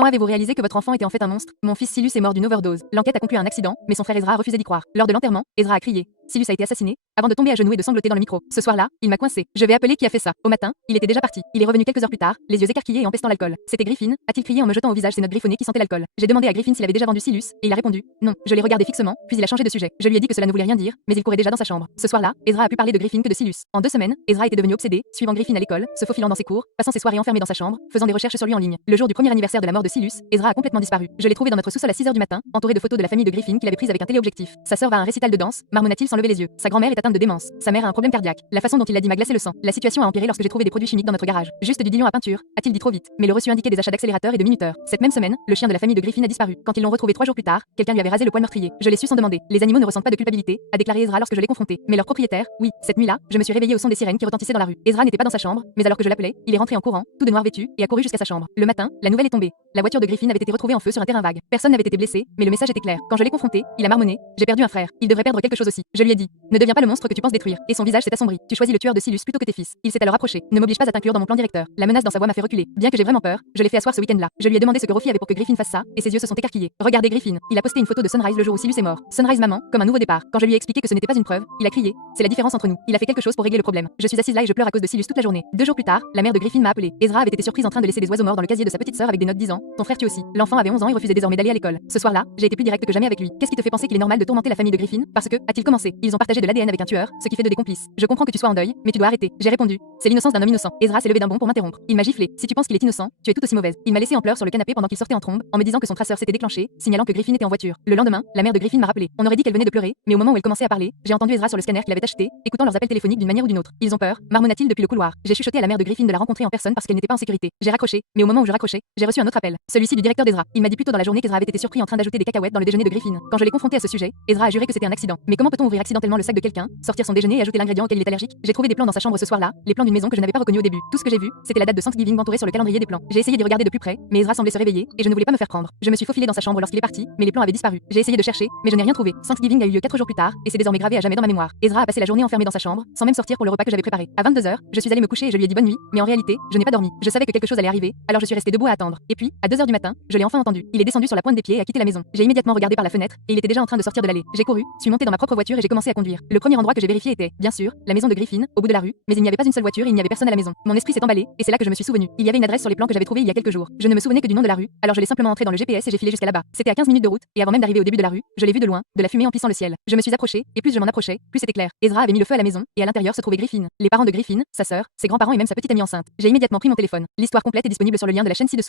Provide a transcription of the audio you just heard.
Quand avez-vous réalisé que votre enfant était en fait un monstre? Mon fils Silus est mort d'une overdose. L'enquête a conclu à un accident, mais son frère Ezra a refusé d'y croire. Lors de l'enterrement, Ezra a crié. Silus a été assassiné, avant de tomber à genoux et de sangloter dans le micro. Ce soir-là, il m'a coincé. Je vais appeler qui a fait ça. Au matin, il était déjà parti. Il est revenu quelques heures plus tard, les yeux écarquillés et empestant l'alcool. C'était Griffin, a-t-il crié en me jetant au visage ses notes griffonnées qui sentaient l'alcool. J'ai demandé à Griffin s'il avait déjà vendu Silus, et il a répondu non. Je l'ai regardé fixement, puis il a changé de sujet. Je lui ai dit que cela ne voulait rien dire, mais il courait déjà dans sa chambre. Ce soir-là, Ezra a pu parler de Griffin que de Silus. En 2 semaines, Ezra était devenu obsédé, suivant Griffin à l'école, se faufilant dans ses cours, passant ses soirées enfermé dans sa chambre, faisant des recherches sur lui en ligne. Le jour du premier anniversaire de la mort de Silus, Ezra a complètement disparu. Je l'ai trouvé dans notre sous-sol à 6 heures du matin, entouré de photos de la famille de Griffin qu'il avait prise avec un téléobjectif. Sa sœur va à un récital de danse, marmonna-t-il sans lever les yeux. Sa grand-mère est atteinte de démence. Sa mère a un problème cardiaque. La façon dont il l'a dit m'a glacé le sang. La situation a empiré lorsque j'ai trouvé des produits chimiques dans notre garage. Juste du diluant à peinture, a-t-il dit trop vite. Mais le reçu indiquait des achats d'accélérateurs et de minuteurs. Cette même semaine, le chien de la famille de Griffin a disparu. Quand ils l'ont retrouvé 3 jours plus tard, quelqu'un lui avait rasé le poil meurtrier. Je l'ai su sans demander. Les animaux ne ressentent pas de culpabilité, a déclaré Ezra lorsque je l'ai confronté. Mais leur propriétaire, oui, cette nuit-là, je me suis réveillé au son des sirènes qui retentissaient dans la rue. Ezra n'était pas dans sa chambre, mais alors que je l'appelais, il est rentré en courant, tout de noir vêtu, et a couru jusqu'à sa chambre. Le matin, la nouvelle est tombée. La voiture de Griffin avait été retrouvée en feu sur un terrain vague. Personne n'avait été blessé, mais le message était clair. Quand je l'ai confronté, il a marmonné. J'ai perdu un frère. Il devrait perdre quelque chose aussi. Je lui ai dit, ne deviens pas le monstre que tu penses détruire. Et son visage s'est assombri. Tu choisis le tueur de Silus plutôt que tes fils. Il s'est alors approché. Ne m'oblige pas à t'inclure dans mon plan directeur. La menace dans sa voix m'a fait reculer. Bien que j'ai vraiment peur, je l'ai fait asseoir ce week-end-là. Je lui ai demandé ce que Rofi avait pour que Griffin fasse ça, et ses yeux se sont écarquillés. Regardez Griffin. Il a posté une photo de Sunrise le jour où Silus est mort. Sunrise maman, comme un nouveau départ. Quand je lui ai expliqué que ce n'était pas une preuve, il a crié. C'est la différence entre nous. Il a fait quelque chose pour régler le problème. Je suis assise là et je pleure à cause de Silus toute la journée. 2 jours plus tard, la mère de Griffin m'a appelé. Ezra avait été surprise en train de laisser des oiseaux morts dans le casier de sa petite sœur avec des notes disant ton frère tue aussi. L'enfant avait 11 ans et refusait désormais d'aller à l'école. Ce soir-là, j'ai été plus direct que jamais avec lui. Qu'est-ce qui te fait penser qu'il est normal de tourmenter la famille de Griffin? Parce que, a-t-il commencé, ils ont partagé de l'ADN avec un tueur, ce qui fait de des complices. Je comprends que tu sois en deuil, mais tu dois arrêter. J'ai répondu. C'est l'innocence d'un homme innocent. Ezra s'est levé d'un bond pour m'interrompre. Il m'a giflé. Si tu penses qu'il est innocent, tu es tout aussi mauvaise. Il m'a laissé en pleurs sur le canapé pendant qu'il sortait en trombe, en me disant que son traceur s'était déclenché, signalant que Griffin était en voiture. Le lendemain, la mère de Griffin m'a rappelé. On aurait dit qu'elle venait de pleurer, mais au moment où elle commençait à parler, j'ai entendu Ezra sur le scanner qu'il avait acheté, écoutant leurs appels téléphoniques d'une manière ou d'une autre. Ils ont peur, marmonna-t-il depuis le couloir. J'ai chuchoté à la mère de Griffin de la rencontrer en personne parce qu'elle n'était pas en sécurité. J'ai raccroché, mais au moment où je raccrochais, j'ai reçu un autre appel. Celui-ci du directeur d'Ezra. Il m'a dit plus tôt dans la journée qu'Ezra avait été surpris en train d'ajouter des cacahuètes dans le déjeuner de Griffin. Quand je l'ai confronté à ce sujet, Ezra a juré que c'était un accident. Mais comment peut-on ouvrir accidentellement le sac de quelqu'un, sortir son déjeuner et ajouter l'ingrédient auquel il est allergique? J'ai trouvé des plans dans sa chambre ce soir-là, les plans d'une maison que je n'avais pas reconnue au début. Tout ce que j'ai vu, c'était la date de Thanksgiving entourée sur le calendrier des plans. J'ai essayé d'y regarder de plus près, mais Ezra semblait se réveiller et je ne voulais pas me faire prendre. Je me suis faufilé dans sa chambre lorsqu'il est parti, mais les plans avaient disparu. J'ai essayé de chercher, mais je n'ai rien trouvé. Thanksgiving a eu lieu 4 jours plus tard et c'est désormais gravé à jamais dans ma mémoire. Ezra a passé la journée enfermé dans sa chambre, sans même sortir pour le repas que j'avais préparé. À 22 heures, je suis allée me coucher et je lui ai dit bonne nuit, mais en réalité, je n'ai pas dormi. Je savais que quelque chose allait arriver, alors je suis restée debout à attendre. Et puis, à 2 heures du matin, je l'ai enfin entendu. Il est descendu sur la pointe des pieds et a quitté la maison. J'ai immédiatement regardé par la fenêtre et il était déjà en train de sortir de l'allée. J'ai couru, suis montée dans ma propre voiture et j'ai commencé à conduire. Le premier endroit que j'ai vérifié était, bien sûr, la maison de Griffin, au bout de la rue, mais il n'y avait pas une seule voiture et il n'y avait personne à la maison. Mon esprit s'est emballé et c'est là que je me suis souvenu. Il y avait une adresse sur les plans que j'avais trouvé il y a quelques jours. Je ne me souvenais que du nom de la rue, alors je l'ai simplement entré dans le GPS et j'ai filé jusqu'à là-bas. C'était à 15 minutes de route et avant même d'arriver au début de la rue, je l'ai vu de loin, de la fumée emplissant le ciel. Je me suis approché et plus je m'en approchais, plus c'était clair. Ezra avait mis le feu à la maison et à l'intérieur se trouvait Griffin, les parents de Griffin, sa sœur, ses grands-parents et même sa petite amie enceinte. J'ai immédiatement pris mon téléphone. L'histoire complète est disponible sur le lien de la chaîne ci-dessous.